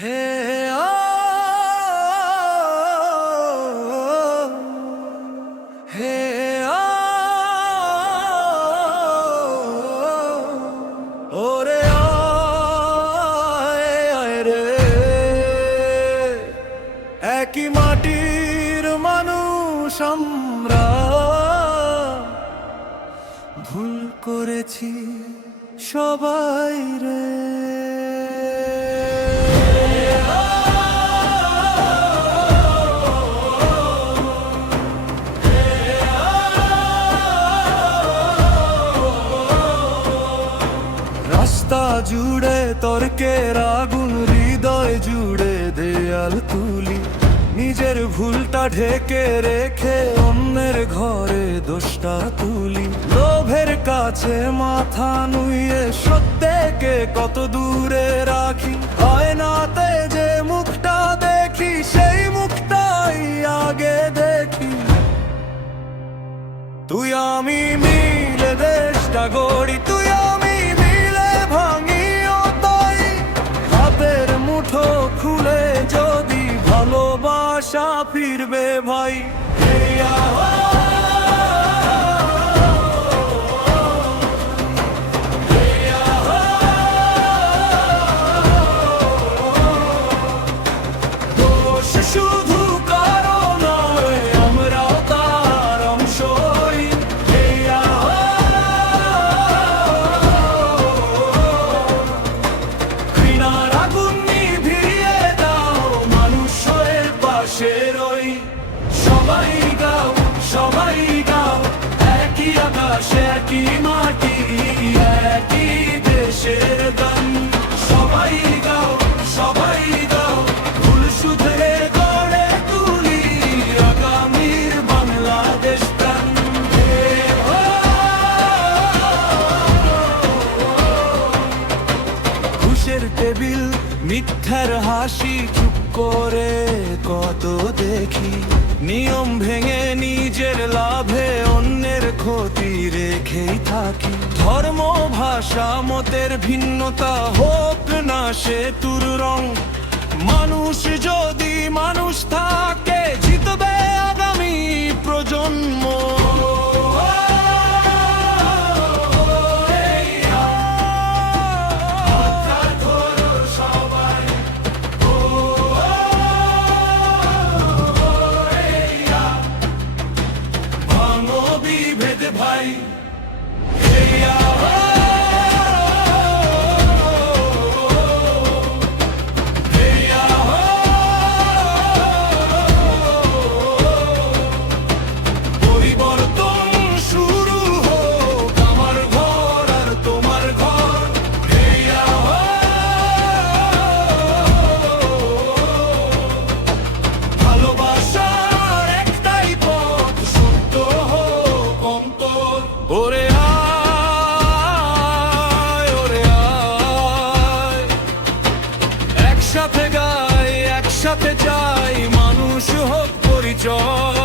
হে হে ওরে আয় রে, একই মাটির মানুষ আমরা, ভুল করেছি সবাই রে। রাস্তা জুড়ে তর্কের আগুন, হৃদয় জুড়ে দেয়াল তুলি, নিজের ভুলটা ঢেকে রেখে অন্যের ঘরে দোষটা তুলি। লোভের কাছে মাথা নুইয়ে সত্যকে কত দূরে রাখি, আয়নাতে যে মুখটা দেখি সেই মুখটাই আগে দেখি। তুই আমি মিলে দেশটা গড়ি, তুই আমি মিলে ভাঙি তাই। হাতের মুঠো খুলে যদি ভালোবাসা ফিরবে ভাই। শুধু কারো নয়, আমরাও তার অংশই। ঘৃণার আগুন নিভিয়ে দাও, মানুষের পাশে রই। সবাই গাও, সবাই গাও, একই আকাশে একই মাটি, একই দেশের গান। সবাই গাও, সবাই গাও, ভুল শুধরে গড়ে তুলি আগামীর বাংলাদেশ প্রাণ। ঘুষের টেবিল, মিথ্যার হাসি, চুপ করে কত দেখি। নিয়ম ভেঙে নিজের লাভে অন্যের ক্ষতি রেখেই থাকি। ধর্ম ভাষা মতের ভিন্নতা হোক না সে তুর রং, মানুষ যদি মানুষ থাকে জিতবে আগামী প্রজন্ম। ভাই পরিবর্তন শুরু হোক, আমার ঘর আর তোমার ঘর। ভালোবাসার একটাই পথ, সত্য হোক অন্তর। ওরে আয়, ওরে আয়, একসাথে গাই, একসাথে চাই, মানুষ হোক পরিচয়।